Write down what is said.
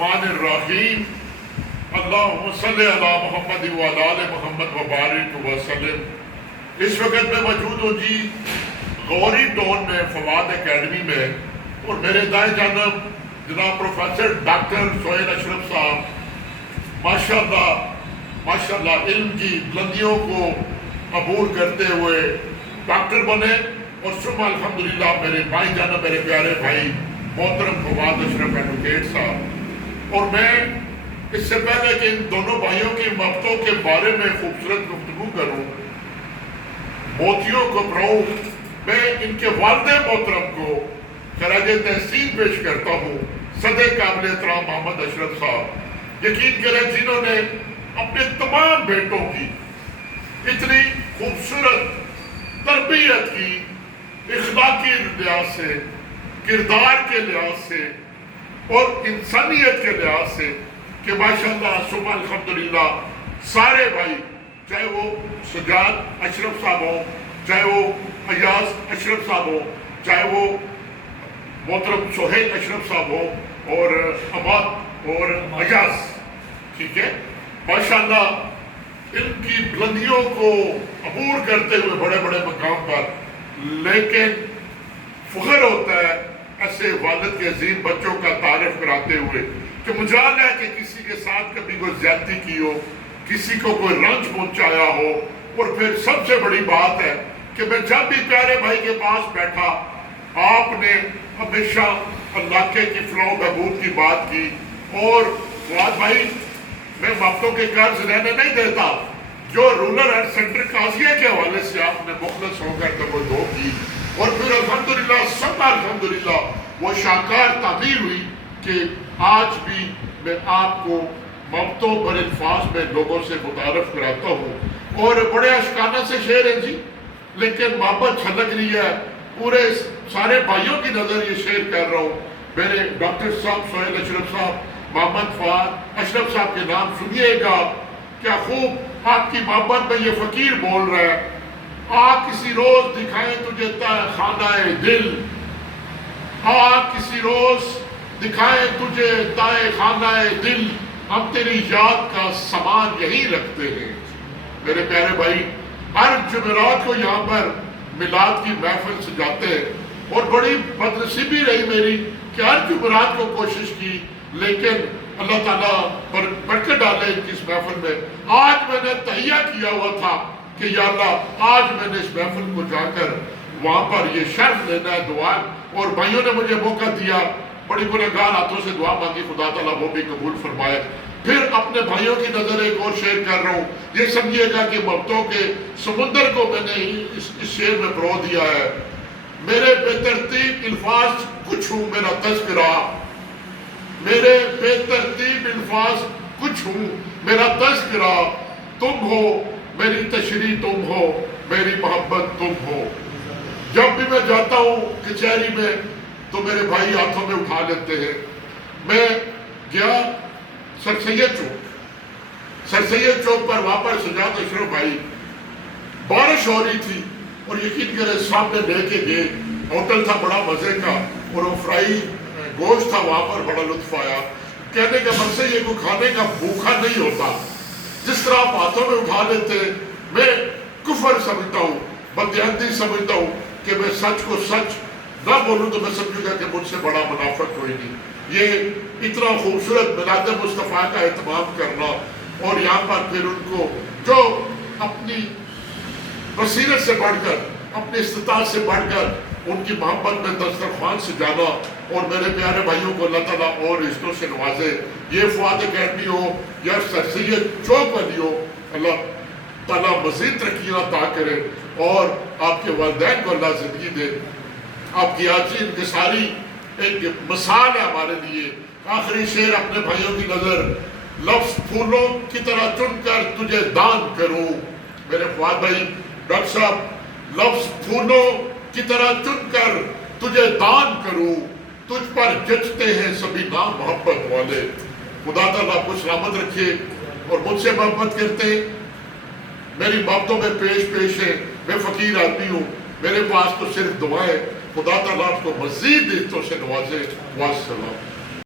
الرحمن الرحیم اللہم صلی علی محمد وعلی آل محمد وبارک وسلم۔ اس وقت میں موجود ہوں جی غوری ٹون میں فواد اکیڈمی میں، اور میرے دائیں جانب جناب پروفیسر ڈاکٹر سہیل اشرف صاحب ماشاءاللہ علم کی بلندیوں کو عبور کرتے ہوئے ڈاکٹر بنے، اور ثم الحمدللہ میرے بائیں جانب میرے پیارے بھائی محترم فواد اشرف ایڈوکیٹ صاحب۔ اور میں اس سے پہلے کہ ان دونوں بھائیوں کی محبتوں کے بارے میں خوبصورت گفتگو کروں، موتیوں کو پڑھوں، میں ان کے والد محترم کو خراج تحسین پیش کرتا ہوں، صدر قابل احترام محمد اشرف صاحب۔ یقین کریں جنہوں نے اپنے تمام بیٹوں کی اتنی خوبصورت تربیت کی، اخلاقی لحاظ سے، کردار کے لحاظ سے اور انسانیت کے لحاظ سے، کہ ماشاءاللہ ثم الحمدللہ سارے بھائی، چاہے وہ سجاد اشرف صاحب ہوں، چاہے وہ ایاز اشرف صاحب ہوں، چاہے وہ محترم سہیل اشرف صاحب ہوں، اور اماد اور ایاز، ٹھیک ہے، ماشاءاللہ ان کی بلندیوں کو عبور کرتے ہوئے بڑے بڑے مقام پر، لیکن فخر ہوتا ہے ایسے والد کے عظیم بچوں کا تعارف کراتے ہوئے کہ مجال ہے کہ کسی کے ساتھ کبھی کوئی زیادتی کی ہو، کسی کو کوئی رنج پہنچایا ہو، اور پھر سب سے بڑی بات ہے کہ میں جب بھی پیارے بھائی کے پاس بیٹھا، آپ نے ہمیشہ علاقے کی فلاح و بہبود کی بات کی، اور فواد بھائی میں محبتوں کے قرض رہنے نہیں دیتا، جو رولر ہیلتھ سینٹر قاضیہ کے حوالے سے آپ نے مخلص ہو کر توجہ کی، اور پھر الحمدللہ سب الحمدللہ وہ شاہکار تعبیر ہوئی کہ آج بھی میں آپ کو محبتوں پر الفاظ میں لوگوں سے متعارف کراتا ہوں، اور بڑے اشکانہ سے شعر ہیں جی، لیکن محبت چھلک رہی ہے، پورے سارے بھائیوں کی نظر یہ شعر کر رہا ہوں۔ میرے ڈاکٹر صاحب سہیل اشرف صاحب، محمد فواد اشرف صاحب کے نام سنیے گا، کیا خوب آپ کی محبت میں یہ فقیر بول رہا ہے، کسی روز دکھائیں تجھے تہ خانہ دل، کسی روز دکھائیں تجھے تہ خانہ دل، ہم تیری یاد کا سامان یہی رکھتے ہیں۔ میرے پیارے بھائی، ہر جمعرات کو یہاں پر میلاد کی محفل سجاتے ہیں، اور بڑی بدنصیبی رہی میری کہ ہر جمعرات کو کوشش کی، لیکن اللہ تعالیٰ برکت ڈالے اس محفل میں۔ آج میں نے تہیہ کیا ہوا تھا کہ یا اللہ آج میں نے اس محفل کو جا کر وہاں پر یہ شرف لینا ہے، دعا، اور بھائیوں نے مجھے موقع دیا، بڑی گنہگار ہاتھوں سے دعا مانگی، خدا تعالیٰ وہ بھی قبول فرمائے۔ پھر اپنے بھائیوں کی نظر ایک اور شعر کر رہا ہوں، یہ سمجھیے گا کہ محبتوں کے سمندر کو میں نے اس شعر میں پرو دیا ہے۔ میرے بے ترتیب الفاظ کچھ ہوں میرا تذکرہ، میرے بے ترتیب الفاظ کچھ ہوں میرا تذکرہ، تم ہو میری تشریح، تم ہو میری محبت، تم ہو۔ جب بھی میں جاتا ہوں کچہری میں تو میرے بھائی ہاتھوں میں اٹھا لیتے ہیں۔ میں گیا سر سید چوک پر، وہاں پر سجاد اشرف بھائی، بارش ہو رہی تھی، اور یقین کرے سامنے لے کے گئے، ہوٹل تھا بڑا مزے کا، اور وہ فرائی گوشت تھا، وہاں پر بڑا لطف آیا۔ کہنے کا مقصد یہ کوئی کھانے کا بھوکا نہیں ہوتا، جس طرح آپ ہاتھوں میں اٹھا لیتے ہیں۔ میں کفر سمجھتا ہوں، بددیانتی سمجھتا ہوں کہ میں سچ کو سچ نہ بولوں تو میں سمجھوں گا کہ مجھ سے بڑا منافق کوئی نہیں۔ یہ اتنا خوبصورت میلاد مصطفیٰ کا اہتمام کرنا، اور یہاں پر پھر ان کو جو اپنی بصیرت سے بڑھ کر، اپنی استطاعت سے بڑھ کر ان کی محبت میں دسترخوان سے جانا، اور میرے پیارے بھائیوں کو اللہ تعالیٰ اور رشتوں سے نوازے، یہ فواد اکیڈمی ہو یا سر سید چوک والی ہو، اللہ تعالیٰ مزید ترقی عطا کرے، اور آپ کے والدین کو اللہ زندگی دے۔ آپ کی آجی انکساری ایک مثال ہے ہمارے لیے۔ آخری شعر اپنے بھائیوں کی نظر، لفظ پھولوں کی طرح چن کر تجھے دان کروں۔ میرے فواد بھائی ڈاکٹر صاحب، لفظ پھولوں کی طرح چن کر تجھے دان کروں، تجھ پر جچتے ہیں سبھی نام محبت والے۔ خدا تعالیٰ آپ کو سلامت رکھے، اور مجھ سے محبت کرتے ہیں، میری محبتوں میں پیش ہے، میں فقیر آدمی ہوں، میرے پاس تو صرف دعائیں، خدا تعالیٰ آپ کو مزید رشتوں سے نوازے۔ والسلام۔